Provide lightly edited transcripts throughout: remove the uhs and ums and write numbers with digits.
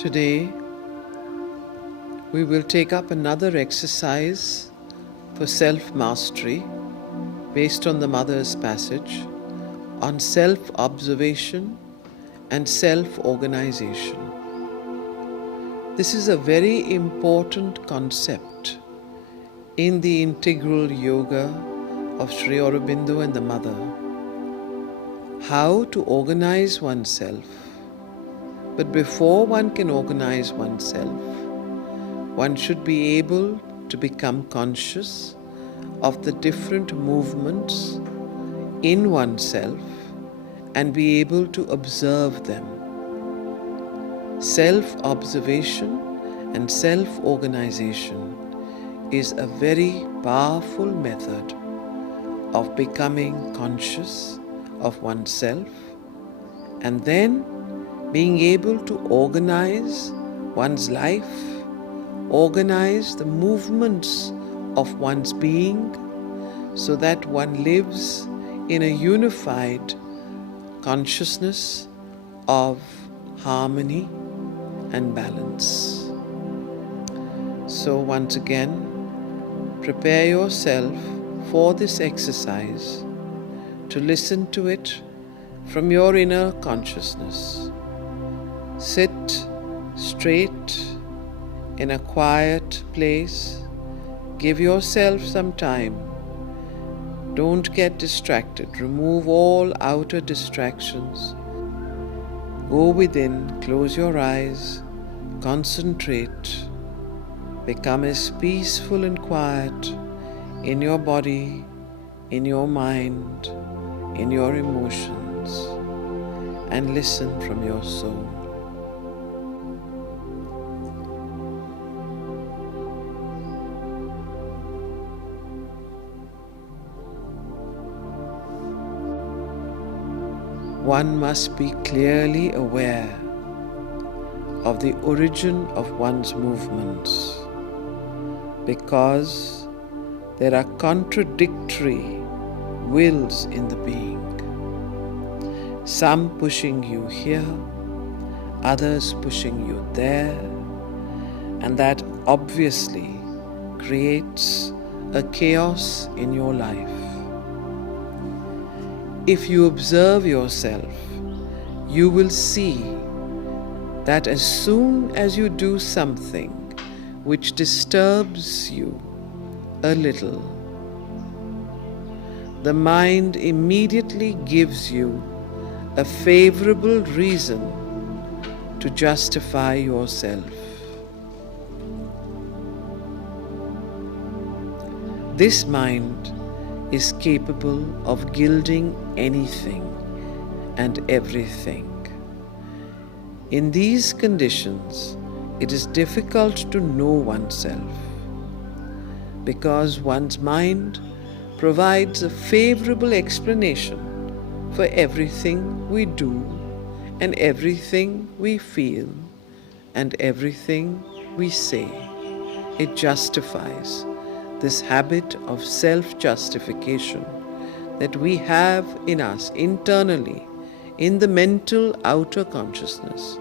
Today, we will take up another exercise for self-mastery based on the Mother's passage on self-observation and self-organization. This is a very important concept in the integral yoga of Sri Aurobindo and the Mother. How to organize oneself. But before one can organize oneself, one should be able to become conscious of the different movements in oneself and be able to observe them. Self-observation and self-organization is a very powerful method of becoming conscious of oneself and then being able to organize one's life, organize the movements of one's being so that one lives in a unified consciousness of harmony and balance. So once again, prepare yourself for this exercise to listen to it from your inner consciousness. Sit straight in a quiet place. Give yourself some time. Don't get distracted. Remove all outer distractions. Go within, close your eyes, concentrate. Become as peaceful and quiet in your body, in your mind, in your emotions, and listen from your soul. One must be clearly aware of the origin of one's movements because there are contradictory wills in the being. Some pushing you here, others pushing you there, and that obviously creates a chaos in your life. If you observe yourself, you will see that as soon as you do something which disturbs you a little, the mind immediately gives you a favorable reason to justify yourself. This mind is capable of gilding anything and everything. In these conditions, it is difficult to know oneself because one's mind provides a favorable explanation for everything we do and everything we feel and everything we say. It justifies this habit of self-justification that we have in us internally in the mental outer consciousness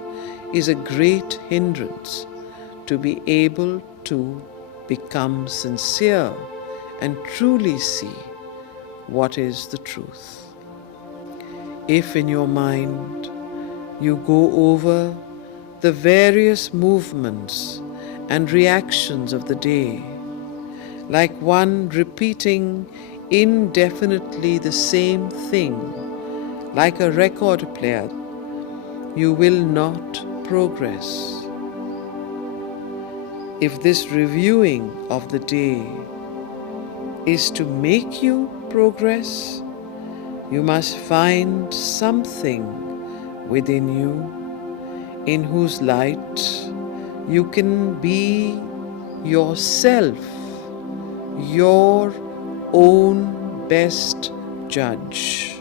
is a great hindrance to be able to become sincere and truly see what is the truth. If in your mind you go over the various movements and reactions of the day, like one repeating indefinitely the same thing, like a record player, you will not progress. If this reviewing of the day is to make you progress, you must find something within you in whose light you can be yourself, your own best judge.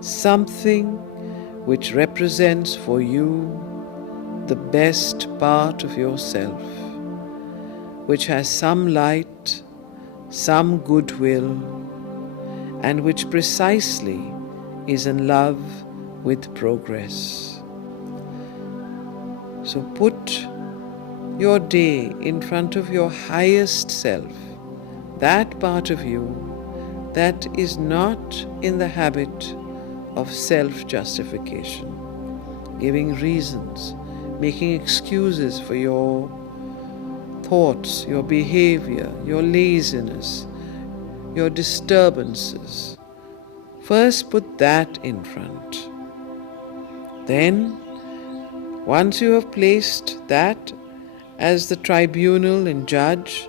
Something which represents for you the best part of yourself, which has some light, some goodwill, and which precisely is in love with progress. So put your day in front of your highest self, that part of you that is not in the habit of self-justification, giving reasons, making excuses for your thoughts, your behavior, your laziness, your disturbances. First put that in front. Then, once you have placed that as the tribunal and judge,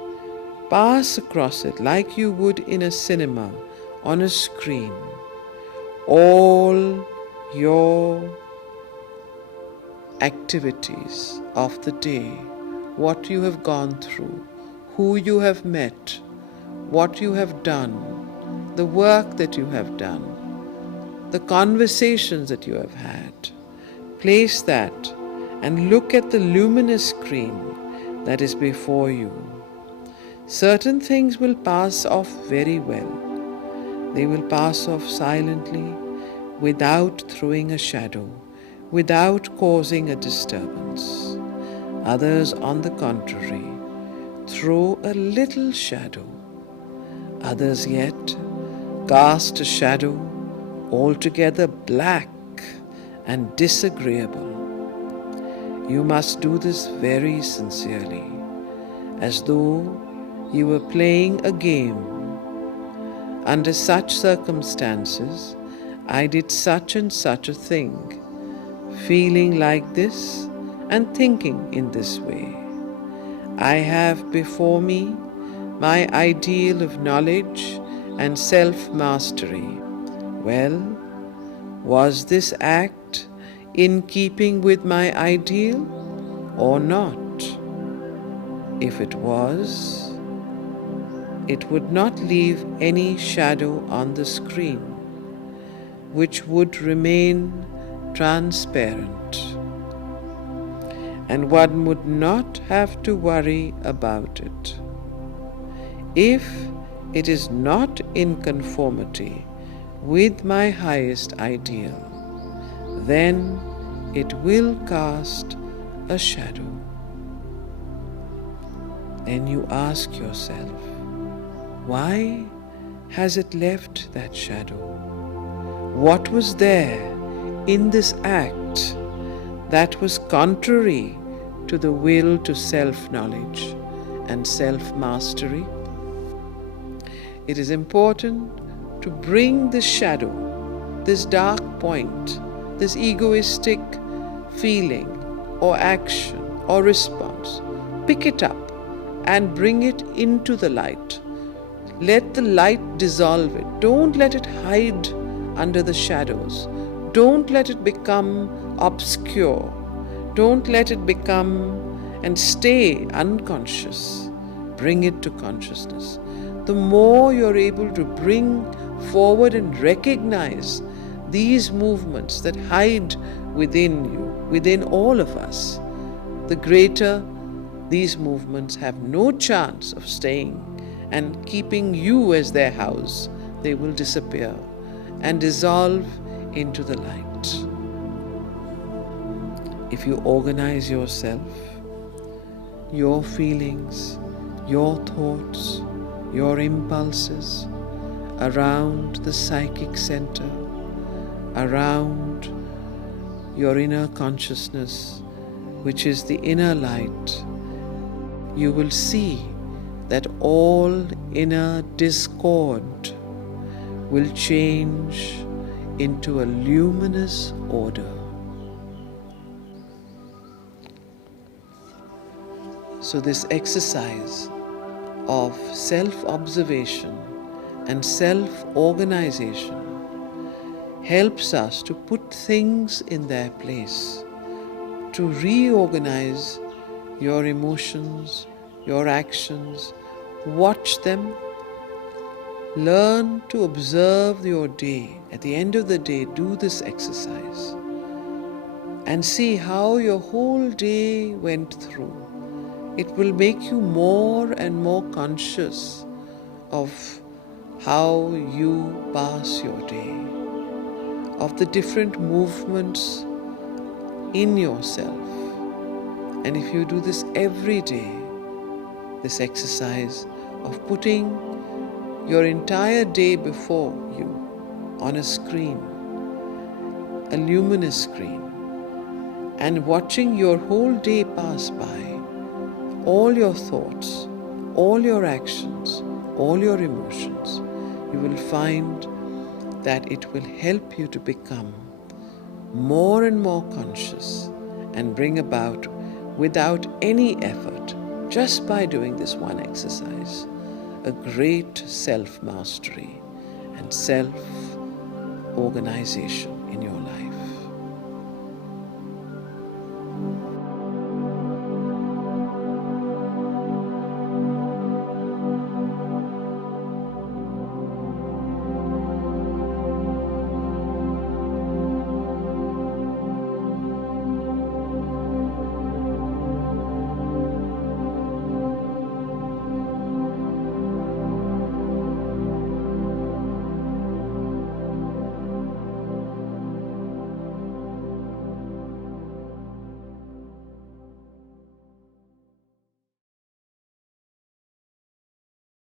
pass across it like you would in a cinema, on a screen, all your activities of the day, what you have gone through, who you have met, what you have done, the work that you have done, the conversations that you have had. Place that and look at the luminous screen that is before you. Certain things will pass off very well. They will pass off silently, without throwing a shadow, without causing a disturbance. Others, on the contrary, throw a little shadow. Others yet cast a shadow altogether black and disagreeable. You must do this very sincerely, as though you were playing a game. Under such circumstances, I did such and such a thing, feeling like this and thinking in this way. I have before me my ideal of knowledge and self-mastery. Well, was this act in keeping with my ideal or not? If it was, it would not leave any shadow on the screen, which would remain transparent, and one would not have to worry about it. If it is not in conformity with my highest ideal, then it will cast a shadow. Then you ask yourself, why has it left that shadow? What was there in this act that was contrary to the will to self-knowledge and self-mastery? It is important to bring this shadow, this dark point, this egoistic feeling or action or response. Pick it up and bring it into the light. Let the light dissolve it. Don't let it hide under the shadows. Don't let it become obscure. Don't let it become and stay unconscious. Bring it to consciousness. The more you're able to bring forward and recognize these movements that hide within you, within all of us, the greater these movements have no chance of staying and keeping you as their house. They will disappear and dissolve into the light. If you organize yourself, your feelings, your thoughts, your impulses around the psychic center, around your inner consciousness, which is the inner light, you will see that all inner discord will change into a luminous order. So this exercise of self-observation and self-organization helps us to put things in their place, to reorganize your emotions, your actions, watch them, learn to observe your day. At the end of the day, do this exercise and see how your whole day went through. It will make you more and more conscious of how you pass your day, of the different movements in yourself, And if you do this every day, this exercise of putting your entire day before you on a screen, a luminous screen, and watching your whole day pass by, all your thoughts, all your actions, all your emotions, you will find that it will help you to become more and more conscious and bring about, without any effort, just by doing this one exercise, a great self-mastery and self-organization.